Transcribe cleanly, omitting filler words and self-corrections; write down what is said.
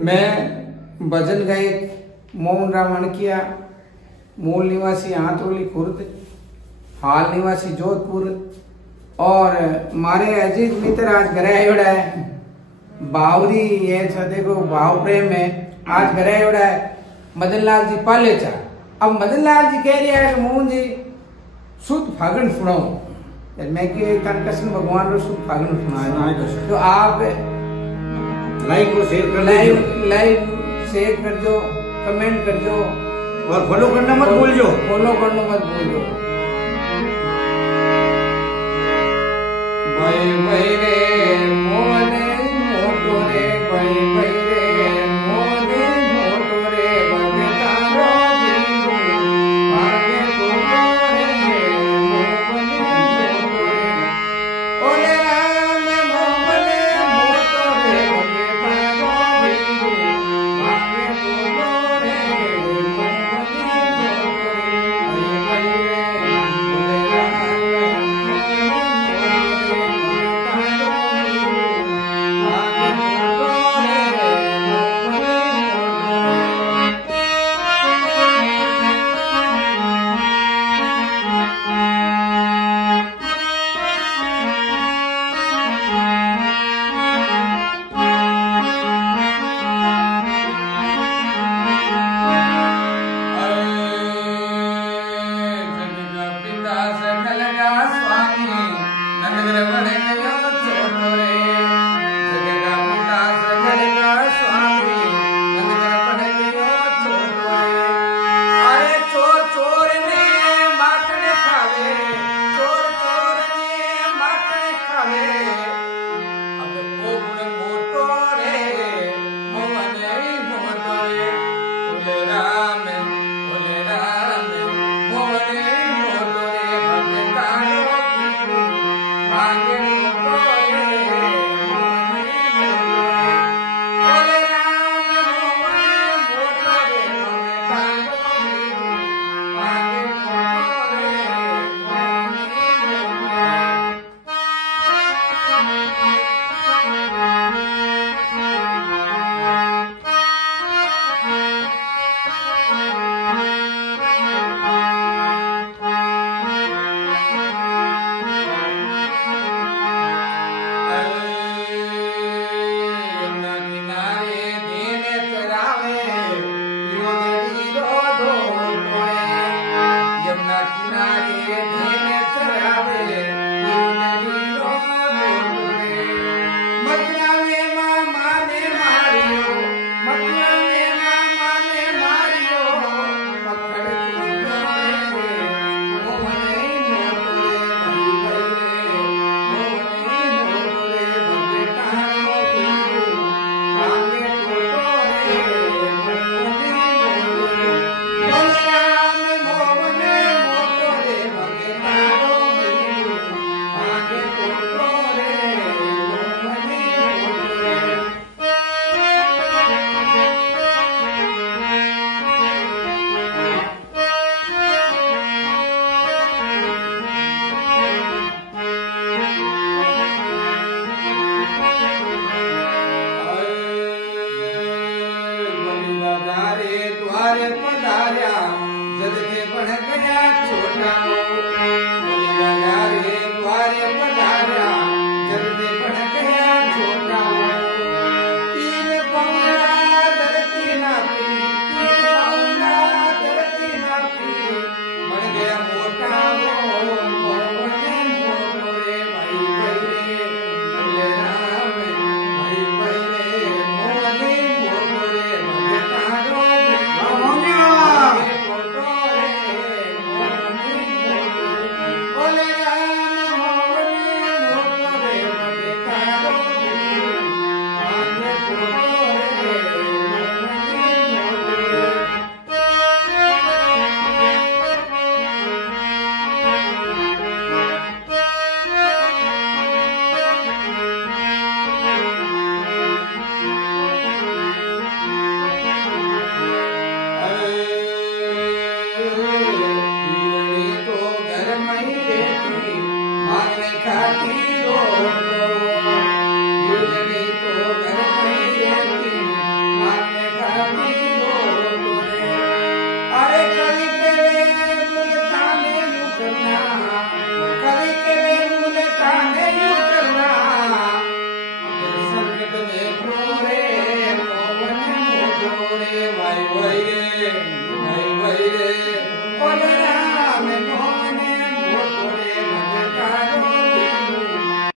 मैं भजन गायक मोहन राम अणकिया, मूल निवासी आंतरोली खुर्द, हाल निवासी जोधपुर। और मारे अजीत मित्र आज घरे आयोड़ा है। बावरी ये देखो भाव प्रेम है। आज घरे आयोड़ा है मदन लाल जी पालेचा। अब मदन लाल जी कह रहे हैं मोहन जी शुद्ध फागण सुनाओ। मैं के कृष्ण भगवान रो शुद्ध फागण सुना तो आप लाइक और शेयर कर लाइक शेयर कर दो, कमेंट कर दो और फॉलो करना मत भूल जो। फॉलो करना मत भूल जो। भाई भाई रे मोने मोटो रे, भाई भाई रे मोने मोटो रे, बगता रो भी आगे बोलो रे मोने मोटो रे। ओले राम मोने मोटो रे, बगता रो भी आगे बोलो रे मोने मोटो रे। भाई भाई रे ओले राम पधार्या जद के बढ़ गया छोटा।